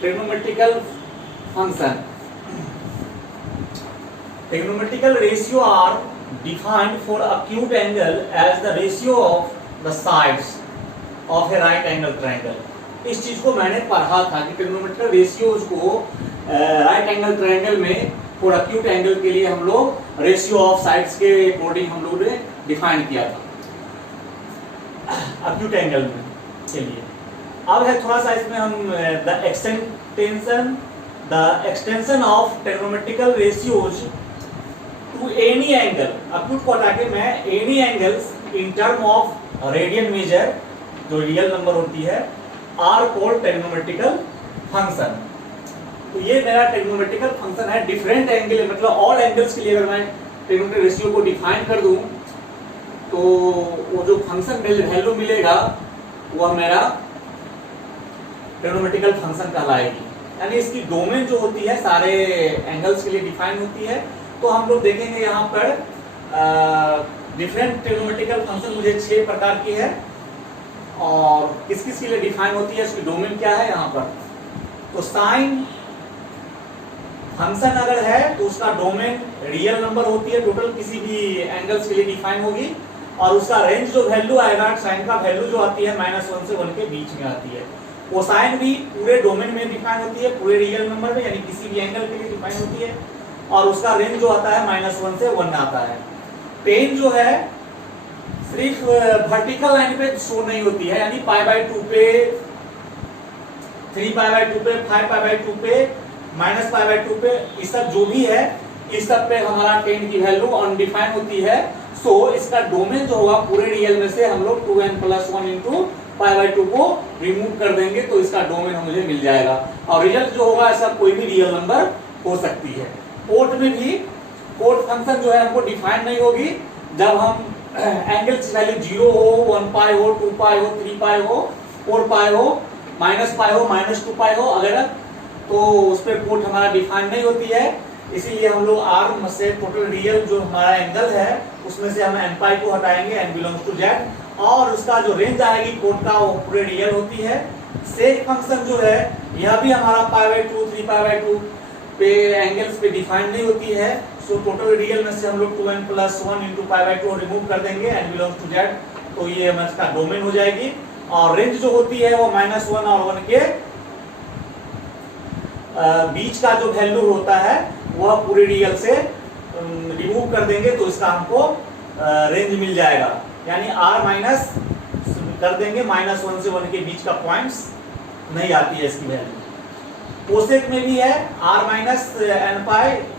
Trigonometrical function. Trigonometrical ratio are defined for acute angle as the ratio of the sides of a right angle triangle. इस चीज को मैंने पढ़ा था कि ट्रिग्नोमेट्रिकल रेशियोज को राइट एंगल ट्रायंगल में फॉर अक्यूट एंगल के लिए हम लोग रेशियो ऑफ साइड्स के अकॉर्डिंग हम लोगों ने डिफाइन किया था अक्यूट एंगल में के लिए. अब है थोड़ा सा इसमें हम the extension of trigonometrical ratios to any angle. Acute को हटा के मैं any angles in term of radian measure जो रियल नंबर होती है आर कॉल्ड ट्रिग्नोमेट्रिकल फंक्शन. तो ये मेरा ट्रिग्नोमेट्रिकल फंक्शन है. डिफरेंट एंगल मतलब ऑल एंगल्स के लिए अगर मैं ट्रिग्नोमेट्रिक रेशियो को डिफाइन कर दूं तो वो जो फंक्शन वैल्यू मिलेगा वह मेरा ट्रिग्नोमेट्रिकल फंक्शन कहलाएगी. यानी इसकी डोमेन जो होती है सारे एंगल्स के लिए डिफाइन होती है. तो हम लोग देखेंगे यहाँ पर डिफरेंट ट्रिग्नोमेट्रिकल फंक्शन मुझे 6 प्रकार की है और किस किस के लिए डिफाइन होती है, उसकी डोमेन क्या है यहाँ पर. तो साइन फंक्शन अगर है तो उसका डोमेन रियल नंबर होती है, टोटल किसी भी एंगल्स के लिए डिफाइन होगी और उसका रेंज जो वैल्यू आएगा साइन का वैल्यू जो आती है -1 से 1 के बीच में आती है. कोसाइन भी पूरे डोमेन में डिफाइन होती है, पूरे रियल नंबर में यानी किसी भी एंगल के लिए डिफाइन होती है और उसका रेंज जो आता है -1 से 1 आता है. टेन जो है सिर्फ वर्टिकल लाइन पे शो नहीं होती है, यानी π/2 पे 3π/2 पे 5π/2 पे -π/2 पे ये सब जो भी है इस सब पे हमारा टेन की वैल्यू अनडिफाइंड होती है. सो इसका डोमेन जो होगा पूरे रियल में से हम लोग 2n+1 इंटू π/2 को रिमूव कर देंगे तो इसका डोमेन मुझे मिल जाएगा और रिजल्ट जो होगा ऐसा कोई भी रियल नंबर हो सकती है. कोट में भी कोट फंक्शन जो है हमको डिफाइन नहीं होगी. जब हम एंगल्स वैल्यू 0 हो, 1π हो, 2π हो, 3π हो, 4π हो, -π हो, -2π हो अगर तो उस पर कोट हमारा डिफाइन नहीं होती है. इसीलिए हम लोग आर से टोटल रियल जो हमारा एंगल है उसमें से हम nπ को हटाएंगे, n बिलोंग्स टू z और उसका जो रेंज आएगी कोट का वो पूरे रियल होती है. सेक फंक्शन जो है यह भी हमारा π/2 3π/2 पे एंगल्स पे डिफाइन नहीं होती है. सो टोटल रियल में से हम लोग 2n+1 इंटू π/2 रिमूव कर देंगे, n बिलोंग्स टू z तो ये हमारा डोमेन हो जाएगी. और रेंज जो होती है वो -1 और 1 के बीच का जो वैल्यू होता है वह पूरे रियल से रिमूव कर देंगे तो इसका हमको रेंज मिल जाएगा. यानी r माइनस कर देंगे, -1 से 1 के बीच का पॉइंट्स नहीं आती है इसकी वैल्यू. कोसेक में भी है r माइनस nπ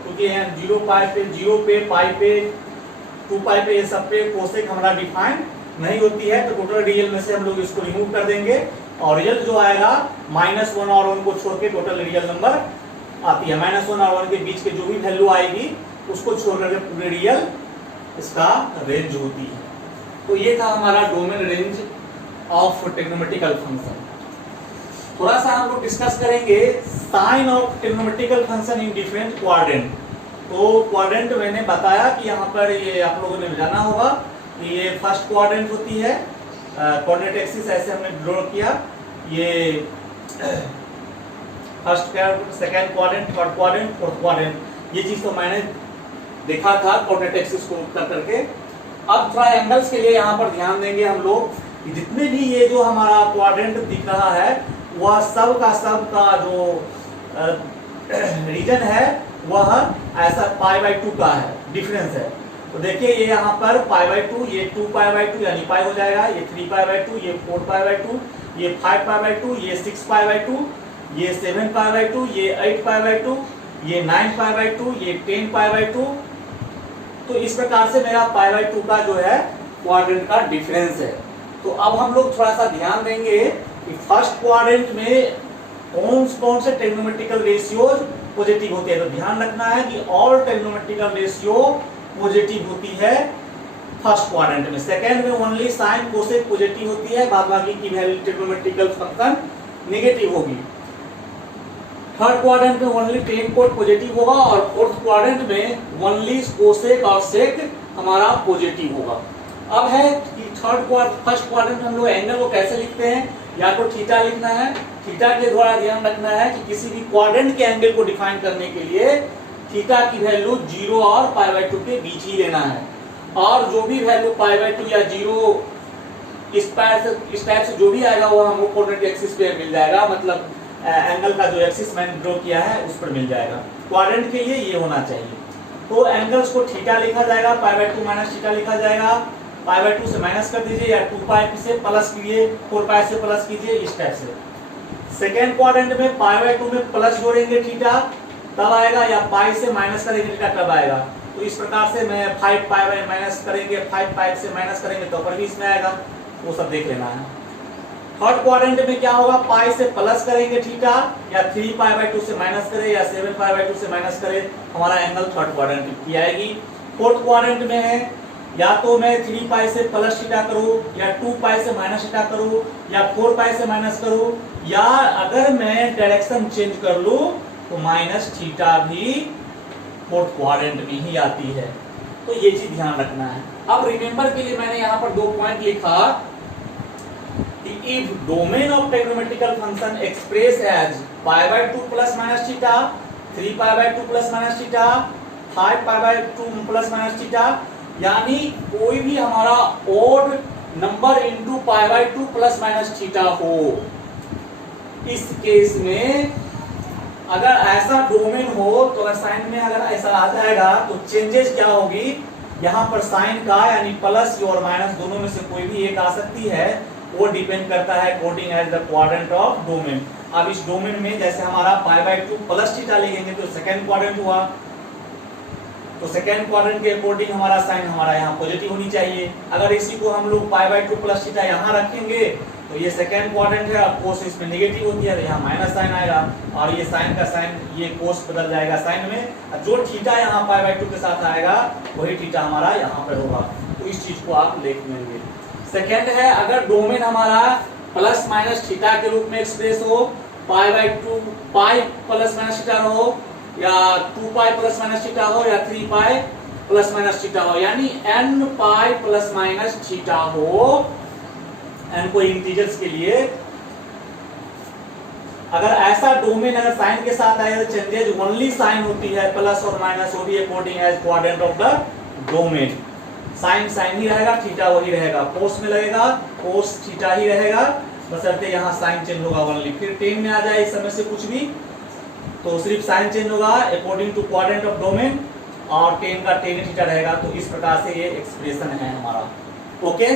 क्योंकि 0π पे 0 पे पाई पे 2π पे ये सब पे कोसेक हमारा डिफाइन नहीं होती है. तो टोटल रियल में से हम लोग इसको रिमूव कर देंगे और रियल जो आएगा -1 और 1 को छोड़ के टोटल रियल नंबर आती है. -1 और 1 के बीच के जो भी वैल्यू आएगी उसको छोड़ करके पूरे रियल इसका रेंज होती है. तो ये था हमारा domain range of trigonometrical function. थोड़ा सा हम लोग डिस्कस करेंगे sign of trigonometrical function in different quadrant. तो क्वाड्रेंट मैंने बताया कि यहाँ पर ये आप लोगों ने जाना होगा कि ये फर्स्ट क्वाड्रेंट होती है, कोऑर्डिनेट एक्सिस ऐसे हमने ड्रॉ किया. ये first second quadrant, third quadrant, fourth quadrant, ये चीज तो मैंने देखा था कोऑर्डिनेट एक्सिस को कर करके. अब थोड़ा एंगल्स के लिए यहाँ पर ध्यान देंगे हम लोग कि जितने भी ये जो हमारा क्वाड्रेंट दिख रहा है वह सब का जो रीजन है वह ऐसा π/2 का है, डिफरेंस है. तो देखिए ये यहाँ पर π/2, ये 2π/2 यानी पाई हो जाएगा, ये 3π/2, ये 4π/2, ये 5π/2, ये 6π/2, ये 7π/2, ये 8π/2, ये 9π/2, ये 10π/2. तो इस प्रकार से मेरा π/2 का जो है क्वाड्रेंट का डिफरेंस है. तो अब हम लोग थोड़ा सा ध्यान देंगे कि फर्स्ट क्वाड्रेंट में कौन से ट्रिग्नोमेट्रिकल रेशियोज पॉजिटिव होते हैं. तो ध्यान रखना है कि ऑल ट्रिग्नोमेट्रिकल रेशियो पॉजिटिव होती है फर्स्ट क्वाड्रेंट में. सेकंड में ओनली साइन कोसेक पॉजिटिव होती है, बाद बाकी की वैल्यू ट्रिग्नोमेट्रिकल फंक्शन नेगेटिव होगी. थर्ड क्वाड्रेंट में ओनली टेन कोट पॉजिटिव होगा और फोर्थ क्वाड्रेंट में ओनली कोसेक और सेक हमारा पॉजिटिव होगा. अब है कि फर्स्ट क्वाड्रेंट हम लोग एंगल को कैसे लिखते हैं. या तो थीटा लिखना है, थीटा के द्वारा ध्यान रखना है कि किसी भी क्वाड्रेंट के एंगल को डिफाइन करने के लिए थीटा की वैल्यू 0 और π/2 के बीच ही लेना है, और जो भी वैल्यू π/2 या 0 इस टाइप से जो भी आएगा वो हमको कोऑर्डिनेट एक्सिस पे मिल जाएगा, मतलब एंगल का जो एक्सिस मैंने ड्रॉ किया है उस पर मिल जाएगा। क्वाड्रेंट के लिए ये होना चाहिए। तो एंगल्स को थीटा लिखा जाएगा, π/2 माइनस थीटा लिखा जाएगा, π/2 से माइनस कर दीजिए या 2π से प्लस कीजिए, 4π से प्लस कीजिए, इस टाइप से। सेकेंड क्वाड्रेंट में π/2 में प्लस जोड़ेंगे थीटा तब आएगा, या पाई से माइनस करेंगे थीटा तब आएगा। तो इस प्रकार से मैं 5π माइनस करेंगे, 5π से माइनस करेंगे तो पर भी इसमें आएगा, वो सब देख लेना है। थर्ड क्वाड्रेंट में क्या होगा, पाई से प्लस करेंगे थीटा, या 3π/2 से माइनस करें या 7π/2 से माइनस करें, हमारा एंगल थर्ड क्वाड्रेंट की आएगी। फोर्थ क्वाड्रेंट में है या तो मैं 3π से प्लस थीटा करूं, या 2π से माइनस थीटा करूं, या 4π से माइनस करूं, या अगर मैं डायरेक्शन चेंज कर लूं तो माइनस थीटा भी फोर्थ क्वाड्रेंट में ही आती है। तो ये चीज ध्यान रखना है। अब रिमेंबर के लिए मैंने यहाँ पर 2 पॉइंट लिखा कि if domain of trigonometrical function express as π/2 plus minus theta, 3π/2 plus minus theta, 5π/2 plus minus theta, यानी कोई भी हमारा odd number into π/2 plus minus theta हो, इस केस में अगर ऐसा डोमेन हो तो अगर साइन में अगर ऐसा आ जाएगा तो चेंजेस क्या होगी, यहाँ पर साइन का यानी प्लस और माइनस दोनों में से कोई भी एक आ सकती है, वो डिपेंड करता है according as the quadrant of domain. अब इस डोमेन में जैसे हमारा π/2 प्लस थीटा लिखेंगे तो सेकेंड क्वाड्रेंट हुआ, तो सेकेंड क्वाड्रेंट के अकॉर्डिंग हमारा साइन हमारा यहाँ पॉजिटिव होनी चाहिए। अगर इसी को हम लोग π/2 प्लस थीटा यहाँ रखेंगे तो ये सेकेंड क्वाड्रेंट है, कोस इसमें नेगेटिव होती है तो यहाँ माइनस साइन आएगा, और ये साइन का साइन ये कोस बदल जाएगा साइन में, जो थीटा यहाँ π/2 के साथ आएगा वही थीटा हमारा यहाँ पर होगा। तो इस चीज को आप लिख लेंगे। सेकेंड है अगर डोमेन हमारा प्लस माइनस थीटा के रूप में एक्सप्रेस हो, π/2 पाई प्लस माइनस थीटा हो, या 2π प्लस माइनस थीटा हो, या 3π प्लस माइनस थीटा हो, यानी nπ प्लस माइनस थीटा हो, एन को इंटीजर्स के लिए। अगर ऐसा डोमेन अगर साइन के साथ आए तो चेंजेज ओनली साइन होती है, प्लस और माइनस वो भी according as quadrant of the domain. Sine sine ही रहेगा, थीटा वही रहेगा, कोस में लगेगा कोस थीटा ही रहेगा, बशर्ते यहाँ साइन चेंज होगा ओनली। फिर टेन में आ जाए इस समय से कुछ भी तो सिर्फ साइन चेंज होगा according to quadrant of domain, और टेन का टेन थीटा रहेगा। तो इस प्रकार से ये एक्सप्रेशन है हमारा। ओके।